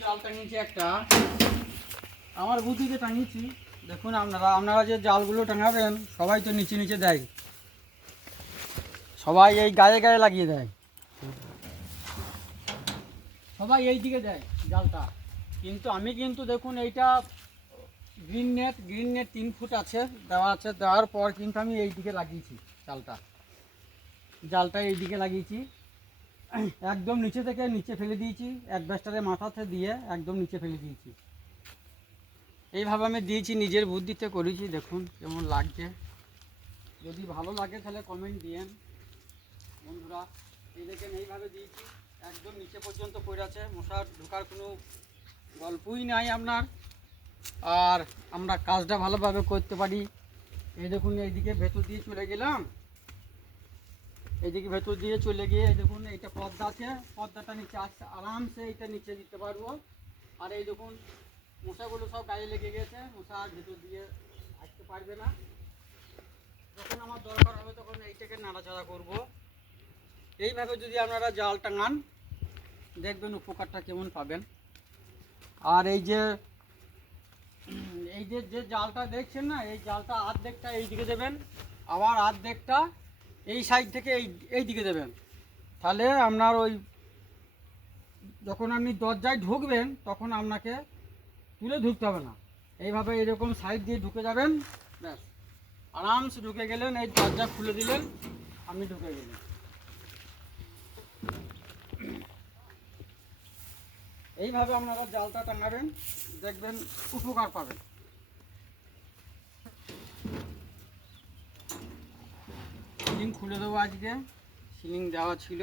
জাল টাঙিয়েছি একটা, আমার বুদ্ধিতে টাঙিয়েছি। দেখুন আপনারা যে জালগুলো টাঙাবেন সবাই তো নিচে নিচে দেয়, সবাই এই গায়ে গায়ে লাগিয়ে দেয়, সবাই এই দিকে দেয় জালটা। কিন্তু আমি দেখুন এইটা গ্রিন নেট 3 ফুট আছে, দেওয়ার পর কিন্তু আমি এই দিকে লাগিয়েছি জালটা এই দিকে লাগিয়েছি, একদম নিচে থেকে নিচে ফেলে দিয়েছি, অ্যাসবেস্টসের মাথাতে দিয়ে একদম নিচে ফেলে দিয়েছি। এইভাবে আমি দিয়েছি, নিজের বুদ্ধিতে করেছি। দেখুন কেমন লাগছে, যদি ভালো লাগে তাহলে কমেন্ট দিয়েন বন্ধুরা। এই দেখেন এইভাবে দিয়েছি, একদম নিচে পর্যন্ত পড়ে আছে, মশার ঢোকার কোনো গল্পই নাই আপনার। আর আমরা কাজটা ভালোভাবে করতে পারি। এই দেখুন এইদিকে ভেতর দিয়ে চলে গেলাম, এইদিকে ভেতর দিয়ে চলে গিয়ে দেখুন এইটা পর্দা আছে, পর্দাটা নিচে আসছে, আরামসে এইটা নিচে দিতে পারবো। আর এই দেখুন মশাগুলো সব গায়ে লেগে গেছে, মশা ভেতর দিয়ে আসতে পারবে না। যখন আমার দরকার হবে তখন এইটাকে নাড়াচাড়া করব। এইভাবে যদি আপনারা জাল টাঙান দেখবেন উপকারটা কেমন পাবেন। আর এই যে যে জালটা দেখছেন না, এই জালটা আর্ধেকটা এই দিকে দেবেন, আবার আর্ধেকটা এই সাইড থেকে এই দিকে দেবেন। তাহলে আপনার ওই যখন আপনি দরজায় ঢুকবেন তখন আপনাকে তুলে ঢুকতে হবে না, এইভাবে এরকম সাইড দিয়ে ঢুকে যাবেন, ব্যাস আরামসে ঢুকে গেলেন। এই দরজা খুলে দিলেন, আপনি ঢুকে গেলেন। এইভাবে আপনারা জালটা টাঙাবেন, দেখবেন উপকার পাবেন। সিলিং খুলে দেবো, আজকে সিলিং দেওয়া ছিল।